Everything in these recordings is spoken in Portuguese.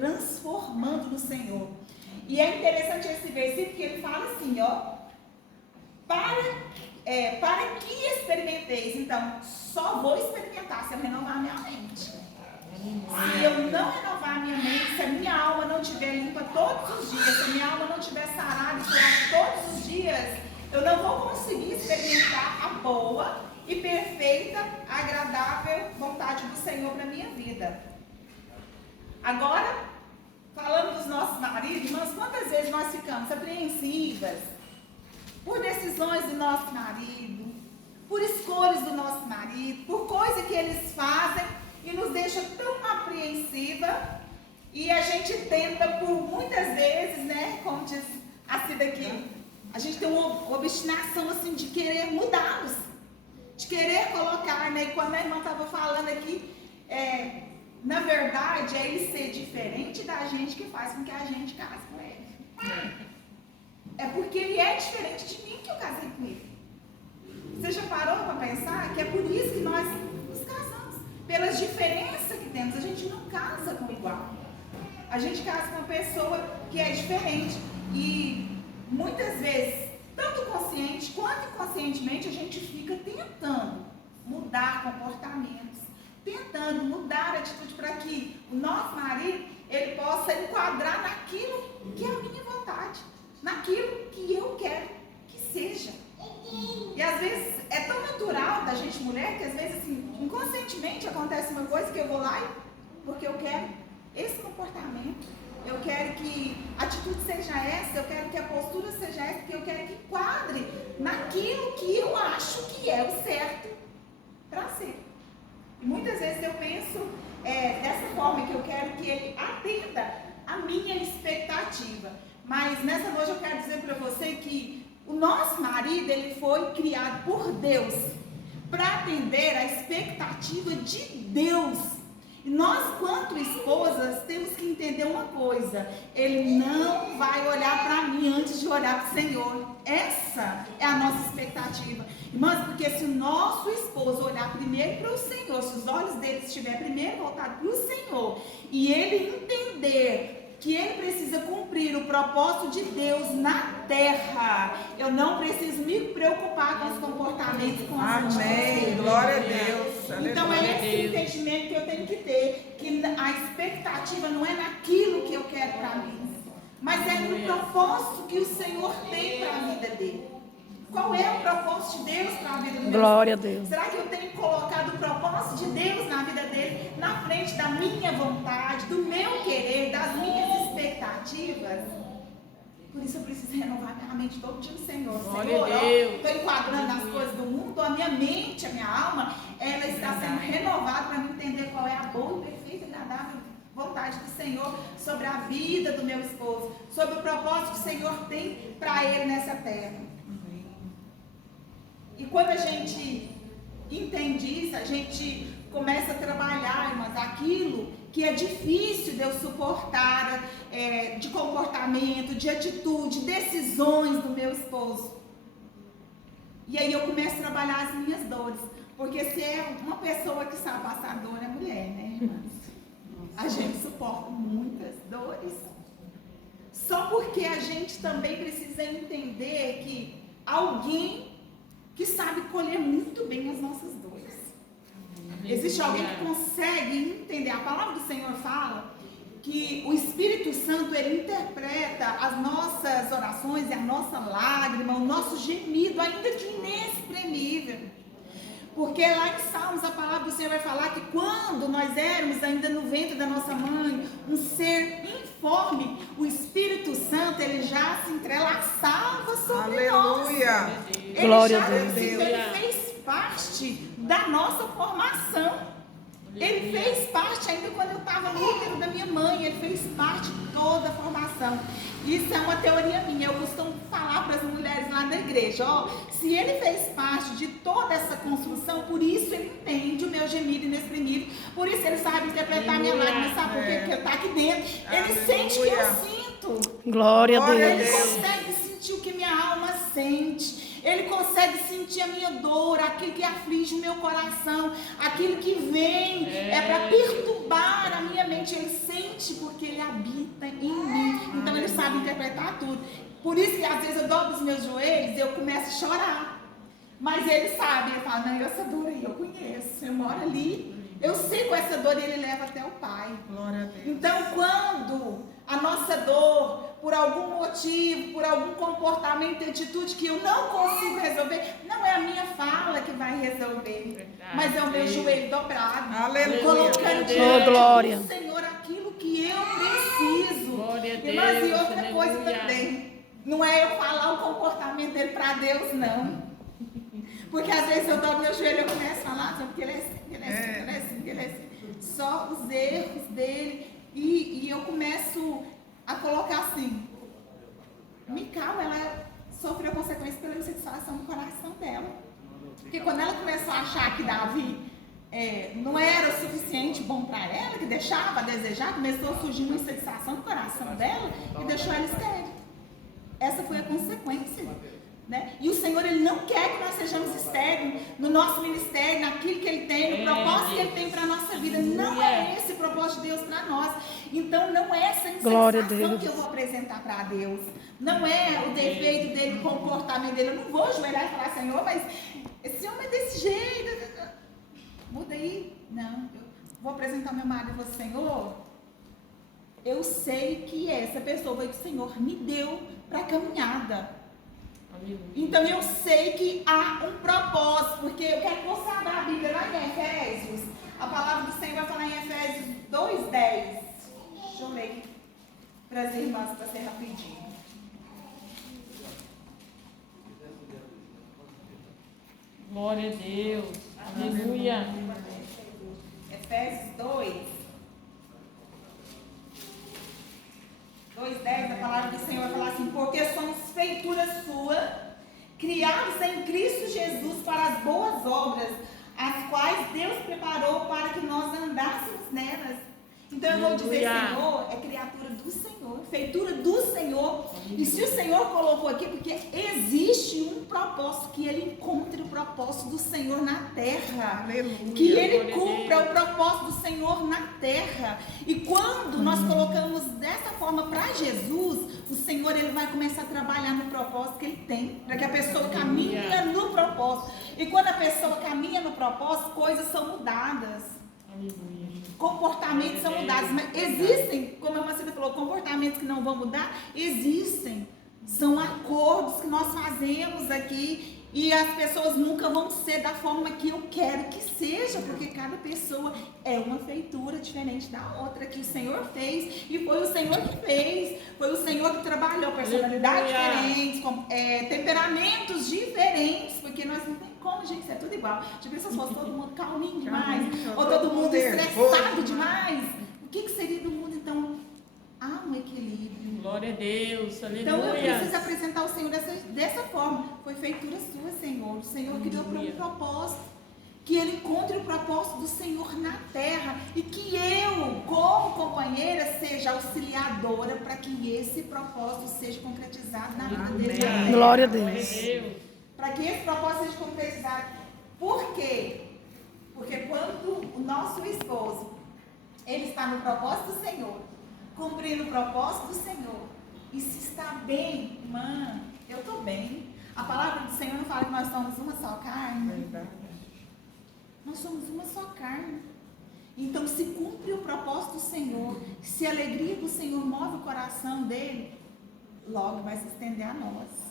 transformando no Senhor. E é interessante esse versículo que ele fala assim, ó, para que experimenteis. Então, só vou experimentar se eu renovar minha mente. Se eu não renovar a minha mente, se a minha alma não estiver limpa todos os dias, se a minha alma não estiver sarada e curada todos os dias, eu não vou conseguir experimentar a boa e perfeita, agradável vontade do Senhor para a minha vida. Agora, falando dos nossos maridos, irmãos, quantas vezes nós ficamos apreensivas por decisões do nosso marido, por escolhas do nosso marido, por coisas que eles fazem e nos deixa tão apreensiva, e a gente tenta por muitas vezes, né, como diz a Cida aqui, a gente tem uma obstinação assim de querer mudá-los, de querer colocar, né, e quando a irmã estava falando aqui, na verdade é ele ser diferente da gente que faz com que a gente case com ele. É porque ele é diferente de mim que eu casei com ele. Você já parou para pensar que é por isso que nós nos casamos? Pelas diferenças que temos, a gente não casa com igual. A gente casa com uma pessoa que é diferente. E muitas vezes, tanto consciente quanto inconscientemente, a gente fica tentando mudar comportamentos, tentando mudar a atitude para que o nosso marido ele possa enquadrar naquilo que é a minha vontade, naquilo que eu quero que seja. E às vezes é tão natural da gente mulher que às vezes assim, inconscientemente acontece uma coisa que eu vou lá porque eu quero esse comportamento, eu quero que a atitude seja essa, eu quero que a postura seja essa, porque eu quero que enquadre naquilo que eu acho que é o certo para ser. E muitas vezes eu penso dessa forma, que eu quero que ele atenda a minha expectativa. Mas nessa noite eu quero dizer para você que o nosso marido, ele foi criado por Deus para atender a expectativa de Deus. E nós, quanto esposas, temos que entender uma coisa: ele não vai olhar para mim antes de olhar para o Senhor. Essa é a nossa expectativa. Irmãs, porque se o nosso esposo olhar primeiro para o Senhor, se os olhos dele estiverem primeiro voltados para o Senhor, e ele entender que ele precisa cumprir o propósito de Deus na terra, eu não preciso me preocupar com os comportamentos, com as atitudes. Amém, glória a Deus. Então é esse entendimento que eu tenho que ter, que a expectativa não é naquilo que eu quero para mim, mas é no propósito que o Senhor tem para a vida dele. Qual é o propósito de Deus para a vida do meu Glória Senhor? a Deus. Será que eu tenho colocado o propósito de Deus na vida dele na frente da minha vontade, do meu querer, das minhas expectativas? Por isso eu preciso renovar minha mente todo dia no Senhor. Senhor, eu estou enquadrando as coisas do mundo, a minha mente, a minha alma, ela está sendo renovada para me entender qual é a boa, perfeita e agradável vontade do Senhor sobre a vida do meu esposo, sobre o propósito que o Senhor tem para ele nessa terra. E quando a gente entende isso, a gente começa a trabalhar, irmãs, aquilo que é difícil de eu suportar, de comportamento, de atitude, decisões do meu esposo. E aí eu começo a trabalhar as minhas dores. Porque se é uma pessoa que sabe passar dor, é mulher, né, irmãs? A gente suporta muitas dores. Só porque a gente também precisa entender que alguém que sabe colher muito bem as nossas dores. Existe alguém que consegue entender. A palavra do Senhor fala que o Espírito Santo, ele interpreta as nossas orações e a nossa lágrima, o nosso gemido, ainda de inexprimível. Porque lá em Salmos a palavra do Senhor vai falar que quando nós éramos ainda no ventre da nossa mãe, um ser informe, o Espírito Santo, ele já se entrelaçava sobre nós. Aleluia! Glória a Deus. Ele fez parte da nossa formação. Ele fez parte ainda quando eu estava no útero da minha mãe. Ele fez parte de toda a formação. Isso é uma teoria minha. Eu costumo falar para as mulheres lá na igreja, se ele fez parte de toda essa construção, por isso ele entende o meu gemido inexprimível, por isso ele sabe interpretar a minha lágrima, sabe por quê? Porque está aqui dentro. Ele sente o que eu sinto. Glória a Glória a Deus. Ele consegue sentir o que minha alma sente. Ele consegue sentir a minha dor, aquilo que aflige o meu coração, aquilo que vem para perturbar a minha mente realmente ele sente porque ele habita em mim. Então ele sabe interpretar tudo. Por isso que às vezes eu dobro os meus joelhos e eu começo a chorar. Mas ele sabe, ele fala, não, essa dor aí eu conheço, eu moro ali. Eu sei com essa dor ele leva até o Pai. Glória a Deus. Então quando a nossa dor, por algum motivo, por algum comportamento, atitude que eu não consigo resolver, não é a minha fala que vai resolver, mas é o meu joelho dobrado, Aleluia. colocando glória. diante do Senhor aquilo que eu preciso. Glória a Deus, Irmãs, e outra coisa aleluia. também, não é eu falar o comportamento dele para Deus, não. Porque às vezes eu dobro meu joelho e eu começo a falar, porque ele é assim, ele é assim, ele é assim, ele é assim. Só os erros dele. E eu começo a colocar assim, Mical, ela sofreu consequências pela insatisfação do coração dela. Porque quando ela começou a achar que Davi não era o suficiente bom para ela, que deixava a desejar, começou a surgir uma insatisfação do coração dela e deixou ela estéril. Essa foi a consequência. Né? E o Senhor, Ele não quer que nós sejamos estéreis no nosso ministério, naquilo que Ele tem, no propósito que Ele tem para a nossa vida. Não é esse o propósito de Deus para nós. Então não é essa insatisfação que eu vou apresentar para Deus. Não é o defeito dele, o comportamento dele. Eu não vou ajoelhar e falar, Senhor, mas esse homem é desse jeito. Muda aí. Não, eu vou apresentar meu marido e vou, Senhor, eu sei que essa pessoa foi que o Senhor me deu para a caminhada. Então eu sei que há um propósito, porque eu quero que você abra a Bíblia lá em Efésios. A palavra do Senhor vai falar em Efésios 2:10. Deixa eu ler para as irmãs, para ser rapidinho. Glória a Deus. Aleluia. Efésios 2:10, a palavra do Senhor vai falar assim, porque somos feitura sua, criados em Cristo Jesus para as boas obras, as quais Deus preparou para que nós andássemos nelas. Então eu vou dizer, Senhor, é criatura do Senhor, feitura do Senhor. E se o Senhor colocou aqui, porque existe um propósito, que Ele encontre o propósito do Senhor na terra. Aleluia. Que Ele cumpra o propósito do Senhor na terra. E quando nós colocamos dessa forma para Jesus, o Senhor, Ele vai começar a trabalhar no propósito que Ele tem, para que a pessoa caminhe no propósito. E quando a pessoa caminha no propósito, coisas são mudadas. Aleluia. Comportamentos são mudados, mas existem, como a Marcela falou, comportamentos que não vão mudar, existem. São acordos que nós fazemos aqui e as pessoas nunca vão ser da forma que eu quero que seja, porque cada pessoa é uma feitura diferente da outra que o Senhor fez e foi o Senhor que fez, foi o Senhor que trabalhou personalidades diferentes, temperamentos diferentes, porque nós não temos como, gente, isso é tudo igual. Tipo, se fosse todo mundo calminho demais, ou todo mundo estressado demais, o que seria do mundo? Então, há um equilíbrio. Glória a Deus, aleluia. Então eu preciso apresentar o Senhor dessa forma. Foi feitura sua, Senhor. O Senhor criou para um propósito. Que Ele encontre o propósito do Senhor na terra. E que eu, como companheira, seja auxiliadora para que esse propósito seja concretizado na vida dele. Na terra. Glória a Glória a Deus. Deus. Para que esse propósito seja concretizado. Por quê? Porque quando o nosso esposo, ele está no propósito do Senhor, cumprindo o propósito do Senhor, e se está bem, irmã, eu estou bem. A palavra do Senhor não fala que nós somos uma só carne. Nós somos uma só carne. Então, se cumpre o propósito do Senhor, se a alegria do Senhor move o coração dele, logo vai se estender a nós.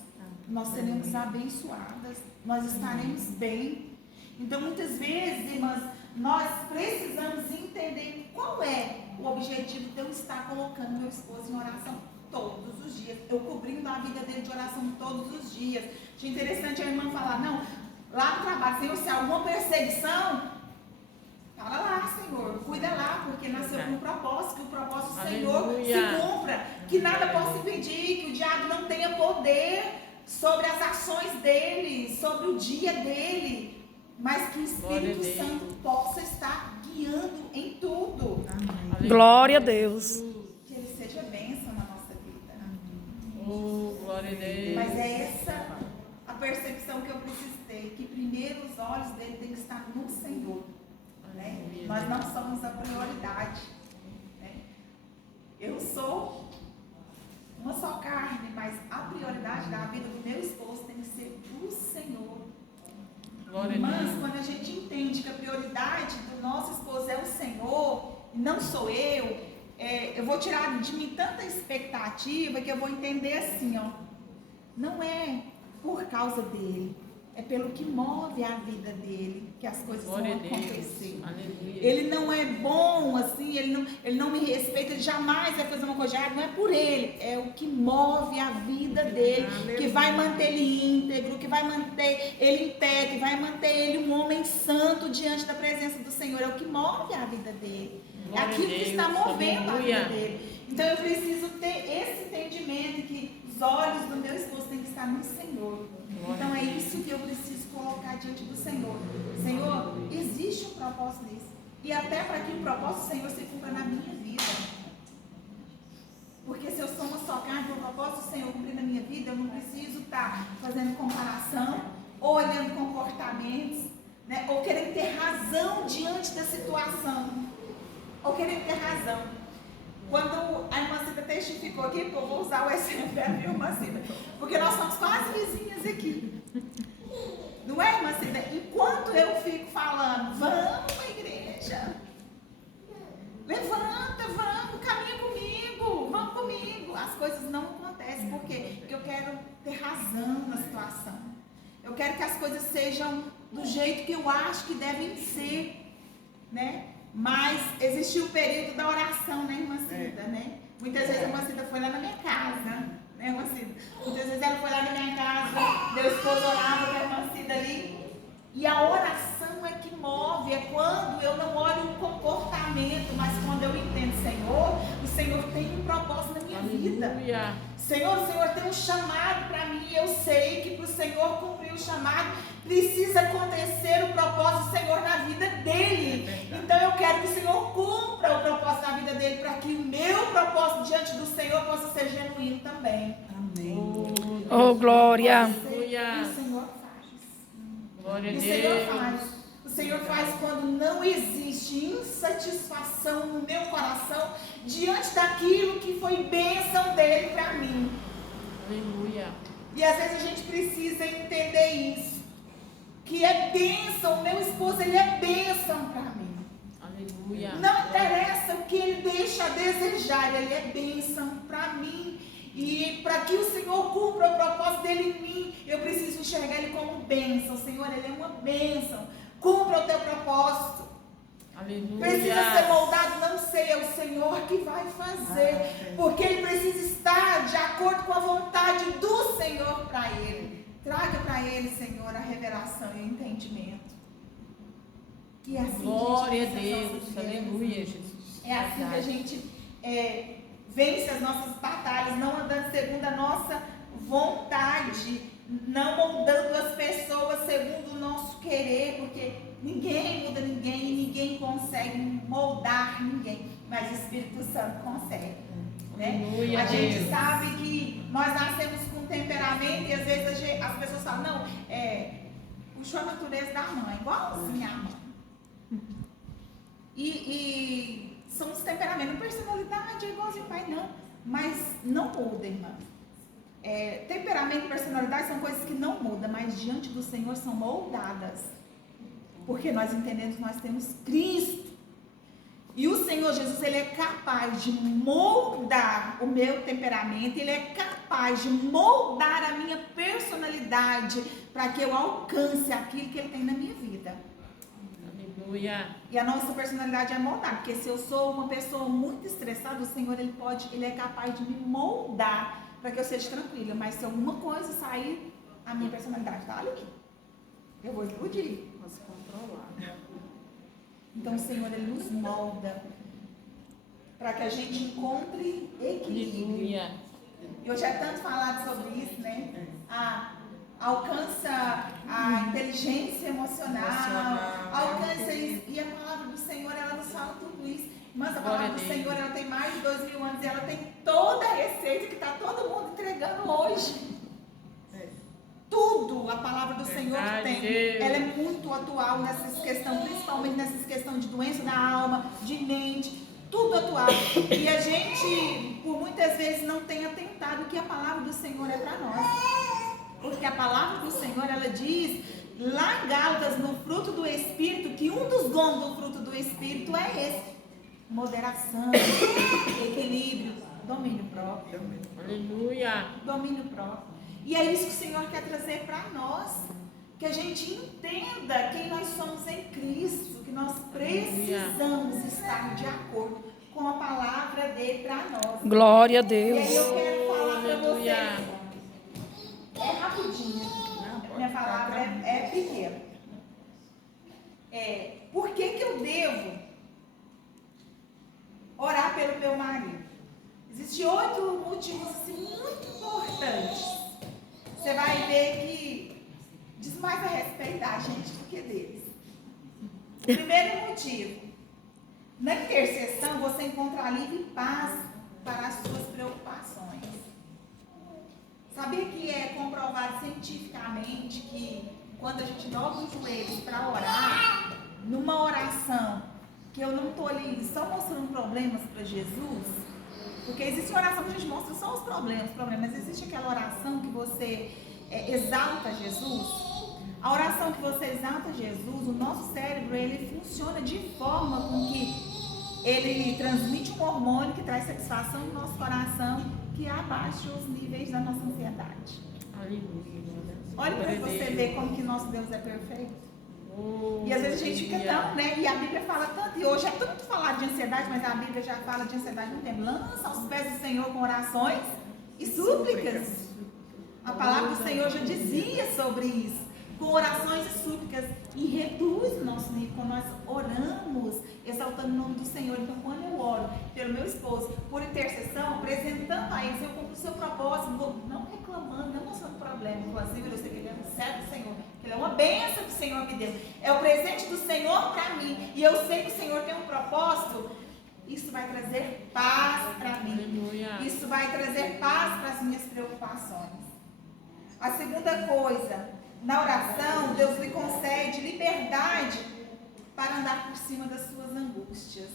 Nós seremos abençoadas, nós estaremos bem. Então, muitas vezes, irmãs, nós precisamos entender qual é o objetivo de eu estar colocando meu esposo em oração todos os dias. Eu cobrindo a vida dele de oração todos os dias. Achei interessante a irmã falar, não, lá no trabalho, Senhor, se há alguma perseguição, fala lá, Senhor, cuida lá, porque nasceu com um propósito, que o propósito do Senhor se cumpra, que nada possa impedir, que o diabo não tenha poder sobre as ações dele, sobre o dia dele, mas que o Espírito Santo possa estar guiando em tudo. Amém. Glória a Deus. Que Ele seja bênção na nossa vida. Oh, glória a Deus. Mas é essa a percepção que eu preciso ter, que primeiro os olhos dele têm que estar no Senhor. Né? Nós não somos a prioridade. prioridade do nosso esposo é o Senhor, não sou eu vou tirar de mim tanta expectativa que eu vou entender assim, ó, não é por causa dele, é pelo que move a vida dele que as coisas vão acontecer. Aleluia. Ele não é bom assim, ele não me respeita, ele jamais vai fazer uma coisa errada, não é por ele, é o que move a vida dele, que vai manter ele íntegro, que vai manter ele em pé, que vai manter ele um homem santo diante da presença do Senhor, é o que move a vida dele, é aquilo que está movendo a vida dele. Então eu preciso ter esse entendimento que os olhos do meu esposo têm que estar no Senhor. Então é isso que eu preciso colocar diante do Senhor. Senhor, existe um propósito nisso. E até para que o propósito do Senhor se cumpra na minha vida. Porque se eu sou uma só carne, o propósito do Senhor cumprir na minha vida, eu não preciso estar fazendo comparação, ou olhando comportamentos, né, ou querendo ter razão diante da situação. Ou querendo ter razão. Quando a irmã Cida testificou aqui, porque eu vou usar o exemplo da minha irmã Cida, porque nós somos quase vizinhas aqui. Não é, irmã Cida? Enquanto eu fico falando, vamos à igreja, levanta, vamos, caminha comigo, vamos comigo, as coisas não acontecem. Por quê? Porque eu quero ter razão na situação. Eu quero que as coisas sejam do jeito que eu acho que devem ser, né? Mas existiu o período da oração, né, irmã Cida, né? Muitas vezes a irmã Cida foi lá na minha casa, né, irmã Cida? Muitas vezes ela foi lá na minha casa, meu esposo orava com a irmã Cida ali. E a oração é que move, é quando eu não olho o comportamento, mas quando eu entendo, Senhor, o Senhor tem um propósito na minha vida. Senhor, o Senhor tem um chamado para mim, eu sei que para o Senhor cumprir o chamado, precisa acontecer o propósito do Senhor na vida dele. Então eu quero que o Senhor cumpra o propósito na vida dele, para que o meu propósito diante do Senhor possa ser genuíno também. Amém. Oh, glória. E o Senhor faz. Glória a E o Deus. Senhor faz. O Senhor faz quando não existe insatisfação no meu coração diante daquilo que foi bênção dele para mim. Aleluia. E às vezes a gente precisa entender isso. Que é bênção, o meu esposo, ele é bênção para mim. Aleluia. Não interessa o que ele deixa a desejar, ele é bênção para mim. E para que o Senhor cumpra o propósito dele em mim, eu preciso enxergar ele como bênção. Senhor, ele é uma bênção. Cumpra o teu propósito. Aleluia. Precisa ser moldado, não sei, é o Senhor que vai fazer. Porque ele precisa estar de acordo com a vontade do Senhor para ele. Traga para ele, Senhor, a revelação e o entendimento. E é assim Glória a que a gente vence as Deus. nossas guerras. Aleluia, Jesus. É assim que a gente vence as nossas batalhas, não andando segundo a nossa vontade, não moldando as pessoas segundo o nosso querer, porque ninguém muda ninguém, ninguém consegue moldar ninguém, mas o Espírito Santo consegue. Né? Aleluia, A gente Deus. sabe que nós nascemos com temperamento e às vezes as pessoas falam, não, puxou a natureza da mãe, igualzinho a mãe. E são os temperamentos, personalidade é igualzinho ao pai, não, mas não muda, irmã. Temperamento e personalidade são coisas que não mudam, mas diante do Senhor são moldadas, porque nós entendemos que nós temos Cristo. E o Senhor Jesus, ele é capaz de moldar o meu temperamento, ele é capaz de moldar a minha personalidade para que eu alcance aquilo que ele tem na minha vida. Aleluia. E a nossa personalidade é moldar, porque se eu sou uma pessoa muito estressada, o Senhor, ele é capaz de me moldar para que eu seja tranquila. Mas se alguma coisa sair, a minha personalidade está ali. Eu vou explodir. Vou se controlar. Então o Senhor, ele nos molda para que a gente encontre equilíbrio. Aleluia. Eu já tanto falado sobre isso, né? Alcança a inteligência emocional, alcança isso. E a palavra do Senhor, ela nos fala tudo isso. Mas a palavra do Senhor, ela tem mais de 2000 anos e ela tem toda a receita que está todo mundo entregando hoje. Tudo a palavra do Senhor tem. Ela é muito atual nessas questões, principalmente nessas questões de doença da alma, de mente, tudo atual. E a gente, por muitas vezes, não tem atentado que a palavra do Senhor é para nós. Porque a palavra do Senhor, ela diz lá em Gálatas, no fruto do Espírito, que um dos dons do fruto do Espírito é esse: moderação, equilíbrio, domínio próprio. Aleluia. Domínio próprio. E é isso que o Senhor quer trazer para nós. Que a gente entenda quem nós somos em Cristo. Que nós precisamos estar de acordo com a palavra dele para nós. Glória a E Deus. aí eu quero falar para Aleluia. vocês. É rapidinho. Minha palavra é pequena. Por que eu devo orar pelo meu marido? Existem 8 motivos assim, muito importantes. Você vai ver que diz mais a respeito da gente do que deles. Primeiro motivo: na intercessão você encontra alívio e paz para as suas preocupações. Sabia que é comprovado cientificamente que quando a gente dobra os joelhos para orar, numa oração, que eu não estou ali só mostrando problemas para Jesus, porque existe oração que a gente mostra só os problemas, mas existe aquela oração que você exalta Jesus. A oração que você exalta Jesus, o nosso cérebro, ele funciona de forma com que ele transmite um hormônio que traz satisfação no nosso coração, que abaixa os níveis da nossa ansiedade. Aleluia. Olha para você ver como que nosso Deus é perfeito. E às vezes a gente fica tão, né? E a Bíblia fala tanto, e hoje é tanto falar de ansiedade, mas a Bíblia já fala de ansiedade no tempo. Lança aos pés do Senhor com orações e súplicas. A palavra do Senhor já dizia sobre isso. Com orações e súplicas, e reduz o nosso nível quando nós oramos, exaltando o nome do Senhor. Então, quando eu oro pelo meu esposo, por intercessão, apresentando a ele, eu cumpro o seu propósito, não reclamando, não mostrando problema. Inclusive, eu sei que ele é um servo do Senhor, que ele é uma bênção que o Senhor me deu. É o presente do Senhor para mim, e eu sei que o Senhor tem um propósito. Isso vai trazer paz para mim. Aleluia. Isso vai trazer paz para as minhas preocupações. A segunda coisa: na oração, Deus lhe concede liberdade para andar por cima das suas angústias.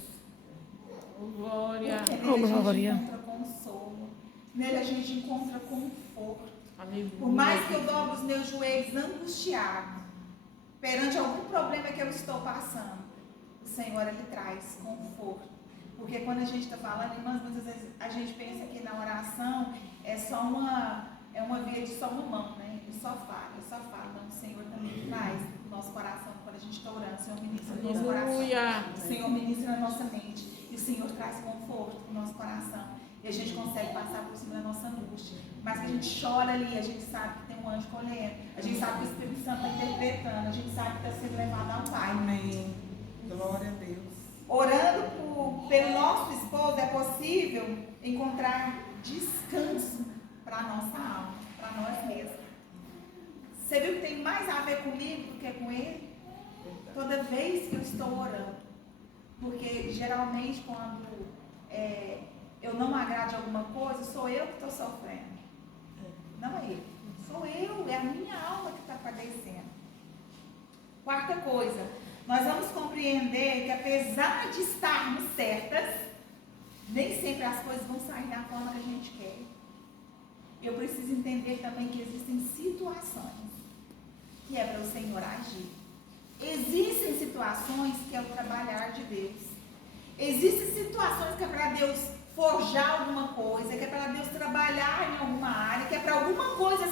Glória. Porque nele a gente Glória. encontra consolo. Nele a gente encontra conforto. Aleluia. Por mais que eu dobre os meus joelhos angustiado perante algum problema que eu estou passando, o Senhor, ele traz conforto. Porque quando a gente está falando, irmãs, muitas vezes a gente pensa que na oração é só uma via de só uma mão, né? Eu só falo. Não, o Senhor também traz o nosso coração quando a gente está orando. O Senhor ministra no nosso Aleluia. coração. O Senhor ministra na nossa mente. E o Senhor traz conforto no nosso coração. E a gente consegue passar por cima da nossa angústia. Mas que a gente chora ali, a gente sabe que tem um anjo colhendo. A gente sabe que o Espírito Santo está interpretando. A gente sabe que está sendo levado ao Pai. Amém. Glória a Deus. Orando pelo nosso esposo é possível encontrar descanso para a nossa alma, para nós mesmos. Você viu que tem mais a ver comigo do que com ele? Toda vez que eu estou orando. Porque geralmente quando eu não agrade alguma coisa, sou eu que estou sofrendo. Não é ele. Sou eu, é a minha alma que está padecendo. Quarta coisa, nós vamos compreender que apesar de estarmos certas, nem sempre as coisas vão sair da forma que a gente quer. Eu preciso entender também que existem situações que é para o Senhor agir. Existem situações que é o trabalhar de Deus. Existem situações que é para Deus forjar alguma coisa, que é para Deus trabalhar em alguma área, que é para alguma coisa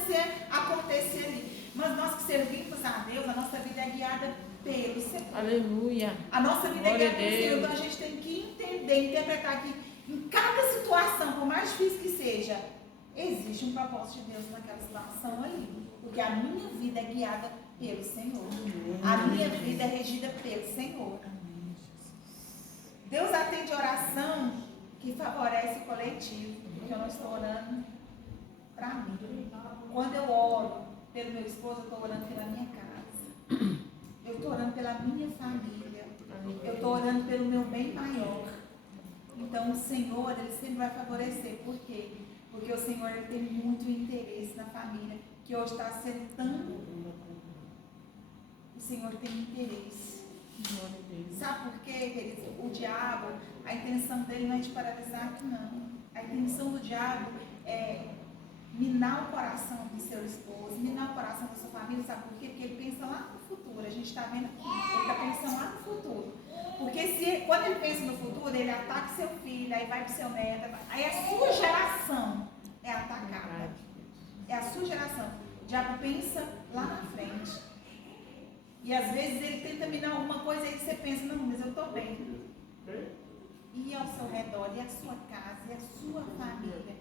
acontecer ali. Mas nós que servimos a Deus, a nossa vida é guiada pelo Senhor. Aleluia. A nossa vida Glória é guiada pelo Senhor, então a gente tem que entender, interpretar que em cada situação, por mais difícil que seja, existe um propósito de Deus naquela situação ali. Porque a minha vida é guiada pelo Senhor. A minha vida é regida pelo Senhor. Deus atende oração que favorece o coletivo. Porque eu não estou orando para mim. Quando eu oro pelo meu esposo, eu estou orando pela minha casa. Eu estou orando pela minha família. Eu estou orando pelo meu bem maior. Então o Senhor, ele sempre vai favorecer. Por quê? Porque o Senhor, ele tem muito interesse na família, que hoje está sendo tão... O Senhor tem interesse. Sabe por quê, queridos? O diabo, a intenção dele não é te paralisar, não. A intenção do diabo é minar o coração do seu esposo, minar o coração da sua família, sabe por quê? Porque ele pensa lá no futuro. A gente está vendo aqui, ele está pensando lá no futuro. Porque quando ele pensa no futuro, ele ataca seu filho, aí vai para o seu neto, aí a sua geração é atacada. É a sua geração. O diabo pensa lá na frente. E às vezes ele tenta minar alguma coisa e você pensa, não, mas eu estou bem. E ao seu redor, e a sua casa, e a sua família.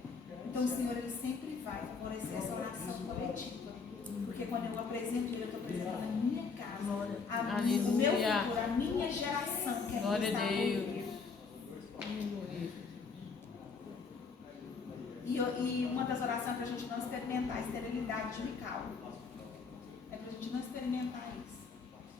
Então o Senhor, ele sempre vai favorecer essa oração coletiva. Porque quando eu apresento ele, eu estou apresentando a minha casa, o meu futuro, a minha geração que é Glória a Deus. E uma das orações para a gente não experimentar a esterilidade de Mical. É para a gente não experimentar isso.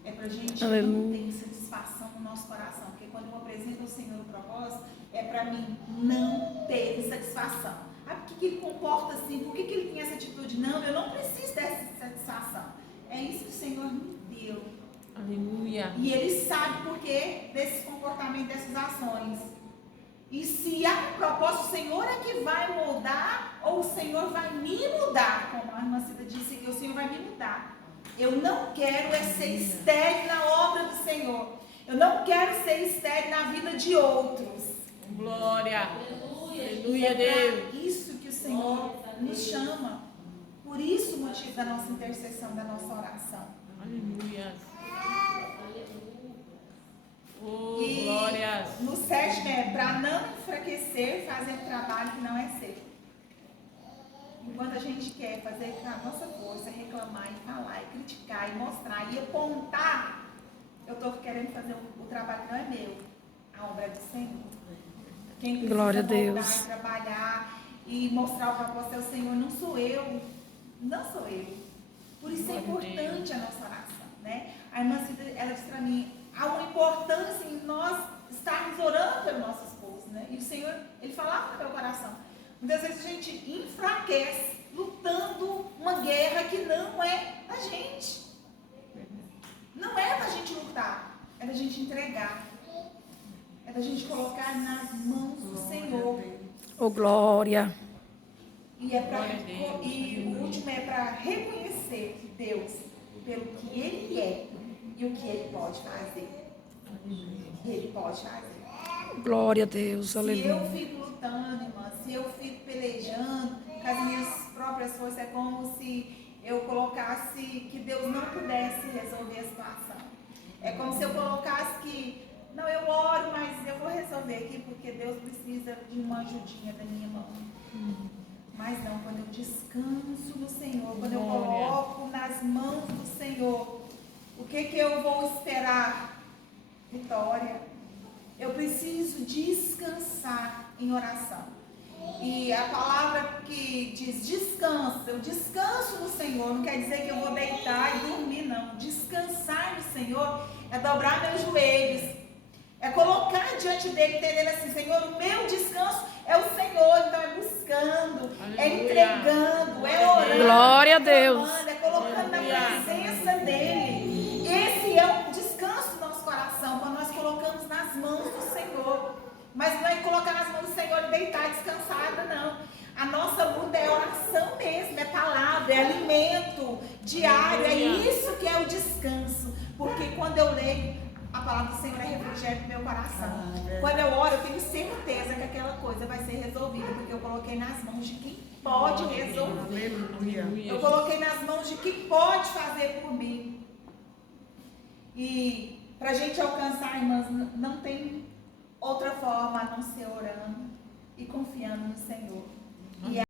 É para a gente não ter satisfação no nosso coração. Porque quando eu apresento ao Senhor o propósito, é para mim não ter satisfação. Ah, por que ele comporta assim? Por que ele tem essa atitude? Não, eu não preciso dessa satisfação. É isso que o Senhor me deu. Aleluia. E ele sabe por que desse comportamento, dessas ações. E se há um propósito, o Senhor é que vai moldar ou o Senhor vai me mudar? Como a irmã Cida disse aqui, o Senhor vai me mudar. Eu não quero ser estéril na obra do Senhor. Eu não quero ser estéril na vida de outros. Glória. E é para isso que o Senhor nos chama. Por isso o motivo da nossa intercessão, da nossa oração. Aleluia. Oh, E glórias. no 7 é para não enfraquecer, fazer um trabalho que não é seu. Enquanto a gente quer fazer com a nossa força, reclamar e falar e criticar e mostrar e apontar, eu estou querendo fazer o trabalho que não é meu. A obra é do Senhor. Quem precisa Glória a voltar Deus. e trabalhar e mostrar o propósito é o Senhor, não sou eu. Não sou eu. Por isso é importante a nossa oração, né? A irmã Cida, ela disse para mim, há uma importância em nós estarmos orando pelo nosso esposo, né? E o Senhor, ele falava no meu coração. Muitas vezes a gente enfraquece lutando uma guerra que não é da gente. Não é da gente lutar, é da gente entregar. É da gente colocar nas mãos do Senhor. Oh, glória. E o último é para reconhecer Deus pelo que Ele é e o que Ele pode fazer. Ele pode fazer. Glória a Deus. Se Aleluia. eu fico lutando, irmã, se eu fico pelejando com as minhas próprias forças, é como se eu colocasse que Deus não pudesse resolver a situação. É como se eu colocasse que, não, eu oro, mas eu vou resolver aqui porque Deus precisa de uma ajudinha da minha mão. Mas não, quando eu descanso no Senhor, quando eu coloco nas mãos do Senhor, o que eu vou esperar? Vitória. Eu preciso descansar em oração. E a palavra que diz descanso, eu descanso no Senhor, não quer dizer que eu vou deitar e dormir, não. Descansar no Senhor é dobrar meus joelhos, é colocar diante dele, entendendo assim, Senhor, o meu descanso é o Senhor, então é buscando, é entregando, é orando, Glória a Deus. é colocando na presença dele. Esse é o descanso do nosso coração, quando nós colocamos nas mãos do Senhor. Mas não é colocar nas mãos do Senhor e deitar descansada, não. A nossa luta é oração mesmo, é palavra, é alimento diário, é isso que é o descanso. Porque quando eu leio, a palavra do Senhor é refrigério do meu coração. Quando eu oro, eu tenho certeza que aquela coisa vai ser resolvida, porque eu coloquei nas mãos de quem pode resolver. Eu coloquei nas mãos de quem pode fazer por mim. E para a gente alcançar, irmãs, não tem outra forma a não ser orando e confiando no Senhor.